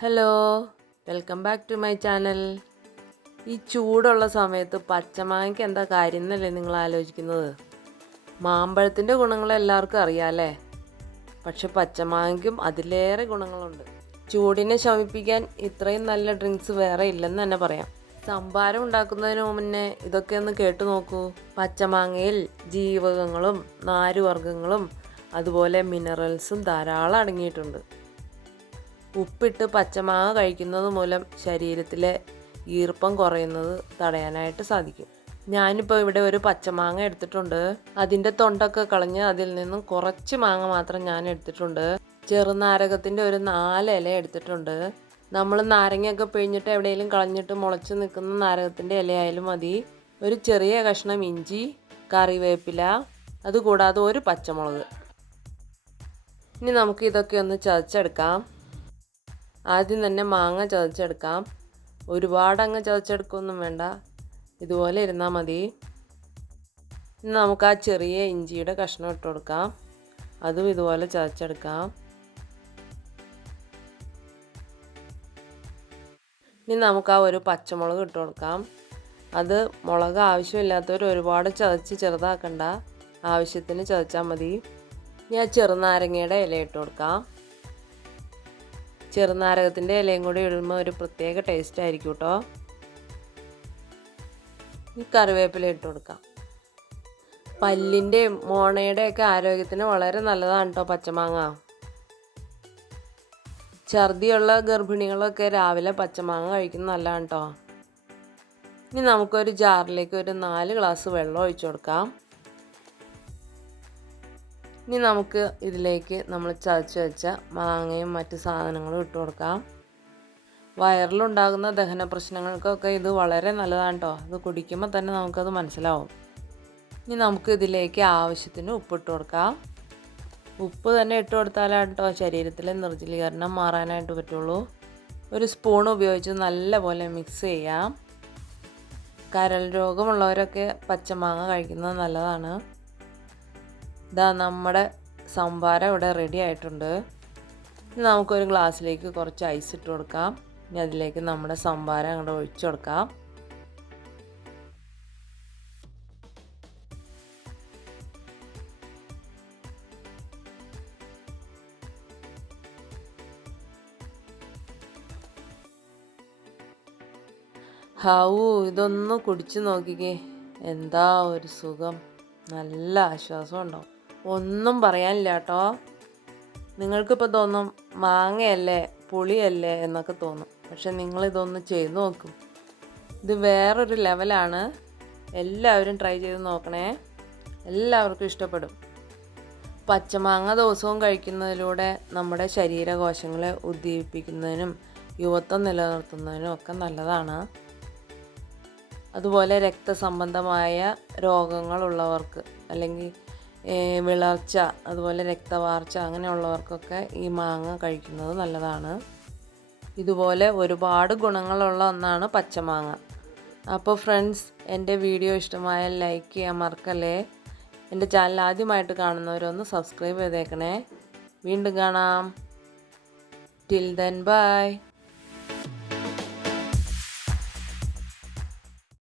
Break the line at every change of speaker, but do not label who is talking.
Hello welcome back to my channel ഈ ചൂടുള്ള സമയത്ത് പച്ചമാങ്ങയ്ക്ക് എന്താ കാര്യം എന്നല്ലേ നിങ്ങൾ ആലോചിക്കുന്നത്? മാമ്പഴത്തിന്റെ ഗുണങ്ങൾ എല്ലാവർക്കും അറിയാമല്ലേ പക്ഷെ പച്ചമാങ്ങയ്ക്കും അതിലേറെ ഗുണങ്ങളുണ്ട്. ചൂടിനെ ശമിപ്പിക്കാൻ ഇത്രയും നല്ല ഡ്രിങ്ക്സ് വേറെ ഇല്ലെന്ന് തന്നെ പറയാം. സംഭാരം ഉണ്ടാക്കുന്നതിന് മുന്നേ ഇതൊക്കെ ഒന്ന് കേട്ടു നോക്കൂ. പച്ചമാങ്ങയിൽ ജീവകങ്ങളും നാരുവർഗങ്ങളും അതുപോലെ മിനറൽസും ധാരാളം അടങ്ങിയിട്ടുണ്ട്. ഉപ്പിട്ട് പച്ചമാങ്ങ കഴിക്കുന്നത് മൂലം ശരീരത്തിലെ ഈർപ്പം കുറയുന്നത് തടയാനായിട്ട് സാധിക്കും. ഞാനിപ്പോൾ ഇവിടെ ഒരു പച്ചമാങ്ങ എടുത്തിട്ടുണ്ട്. അതിന്റെ തൊണ്ടൊക്കെ കളഞ്ഞ് അതിൽ നിന്നും കുറച്ച് മാങ്ങ മാത്രം ഞാൻ എടുത്തിട്ടുണ്ട്. ചെറുനാരകത്തിന്റെ ഒരു നാല് ഇല എടുത്തിട്ടുണ്ട്. നമ്മൾ നാരങ്ങയൊക്കെ പിഴിഞ്ഞിട്ട് എവിടെയെങ്കിലും കളഞ്ഞിട്ട് മുളച്ച് നിൽക്കുന്ന നാരകത്തിന്റെ ഇലയായാലും മതി. ഒരു ചെറിയ കഷ്ണം ഇഞ്ചി കറിവേപ്പില അതുകൂടാതെ ഒരു പച്ചമുളക്. ഇനി നമുക്ക് ഇതൊക്കെ ഒന്ന് ചതച്ചെടുക്കാം. ആദ്യം തന്നെ മാങ്ങ ചതച്ചെടുക്കാം. ഒരുപാട് അങ്ങ് ചതച്ചെടുക്കൊന്നും വേണ്ട. ഇതുപോലെ ഇരുന്നാൽ മതി. ഇനി നമുക്ക് ആ ചെറിയ ഇഞ്ചിയുടെ കഷ്ണം ഇട്ട് കൊടുക്കാം. അതും ഇതുപോലെ ചതച്ചെടുക്കാം. ഇനി നമുക്ക് ആ ഒരു പച്ചമുളക് ഇട്ട് കൊടുക്കാം. അത് മുളക് ആവശ്യമില്ലാത്തവർ ഒരുപാട് ചതച്ച് ചെറുതാക്കണ്ട. ആവശ്യത്തിന് ചതച്ചാൽ മതി. ഇനി ആ ചെറുനാരങ്ങയുടെ ഇല ഇട്ട് കൊടുക്കാം. ചെറുനാരകത്തിന്റെ ഇലയും കൂടി ഇടുമ്പോൾ ഒരു പ്രത്യേക ടേസ്റ്റ് ആയിരിക്കും കേട്ടോ ഈ കറിവേപ്പില ഇട്ട് കൊടുക്കാം. പല്ലിന്റെയും മോണയുടെയൊക്കെ ആരോഗ്യത്തിന് വളരെ നല്ലതാണ് കേട്ടോ പച്ചമാങ്ങ. ഛർദിയുള്ള ഗർഭിണികളൊക്കെ രാവിലെ പച്ചമാങ്ങ കഴിക്കുന്നത് നല്ലതാണ് കേട്ടോ ഇനി നമുക്കൊരു ജാറിലേക്ക് ഒരു നാല് ഗ്ലാസ് വെള്ളം ഒഴിച്ചു കൊടുക്കാം. ഇനി നമുക്ക് ഇതിലേക്ക് നമ്മൾ ചതച്ച് വെച്ച മാങ്ങയും മറ്റ് സാധനങ്ങളും ഇട്ട് കൊടുക്കാം. വയറിലുണ്ടാകുന്ന ദഹന പ്രശ്നങ്ങൾക്കൊക്കെ ഇത് വളരെ നല്ലതാണ് കേട്ടോ ഇത് കുടിക്കുമ്പോൾ തന്നെ നമുക്കത് മനസ്സിലാവും. ഇനി നമുക്ക് ഇതിലേക്ക് ആവശ്യത്തിന് ഉപ്പ് ഉപ്പിട്ട് കൊടുക്കാം. ഉപ്പ് തന്നെ ഇട്ട് കൊടുത്താലാണ് കേട്ടോ ശരീരത്തിലെ നിർജലീകരണം മാറാനായിട്ട് പറ്റുള്ളൂ. ഒരു സ്പൂൺ ഉപയോഗിച്ച് നല്ലപോലെ മിക്സ് ചെയ്യാം. കരൾ രോഗമുള്ളവരൊക്കെ പച്ചമാങ്ങ കഴിക്കുന്നത് നല്ലതാണ്. ഇതാ നമ്മുടെ സംഭാരം ഇവിടെ റെഡി ആയിട്ടുണ്ട്. നമുക്കൊരു ഗ്ലാസ്സിലേക്ക് കുറച്ച് ഐസ് ഇട്ട് കൊടുക്കാം. ഇനി അതിലേക്ക് നമ്മുടെ സംഭാരം അങ്ങോട്ട് ഒഴിച്ചു കൊടുക്കാം. ഹാവൂ ഇതൊന്ന് കുടിച്ചു നോക്കിക്കേ. എന്താ ഒരു സുഖം. നല്ല ആശ്വാസം ഉണ്ടാവും ഒന്നും പറയാനില്ല കേട്ടോ നിങ്ങൾക്കിപ്പോൾ തോന്നും മാങ്ങയല്ലേ പുളിയല്ലേ എന്നൊക്കെ തോന്നും. പക്ഷെ നിങ്ങളിതൊന്ന് ചെയ്ത് നോക്കും. ഇത് വേറൊരു ലെവലാണ്. എല്ലാവരും ട്രൈ ചെയ്ത് നോക്കണേ. എല്ലാവർക്കും ഇഷ്ടപ്പെടും. പച്ചമാങ്ങ ദിവസവും കഴിക്കുന്നതിലൂടെ നമ്മുടെ ശരീരകോശങ്ങളെ ഉദ്ദീപിപ്പിക്കുന്നതിനും യുവത്വം നിലനിർത്തുന്നതിനും ഒക്കെ നല്ലതാണ്. അതുപോലെ രക്തസംബന്ധമായ രോഗങ്ങളുള്ളവർക്ക് അല്ലെങ്കിൽ വിളർച്ച അതുപോലെ രക്തവാർച്ച അങ്ങനെയുള്ളവർക്കൊക്കെ ഈ മാങ്ങ കഴിക്കുന്നത് നല്ലതാണ്. ഇതുപോലെ ഒരുപാട് ഗുണങ്ങളുള്ള ഒന്നാണ് പച്ചമാങ്ങ. അപ്പോൾ ഫ്രണ്ട്സ് എന്റെ വീഡിയോ ഇഷ്ടമായ ലൈക്ക് ചെയ്യാൻ മറക്കല്ലേ? എന്റെ ചാനൽ ആദ്യമായിട്ട് കാണുന്നവരൊന്ന് സബ്സ്ക്രൈബ് ചെയ്തേക്കണേ. വീണ്ടും കാണാം. Till then bye.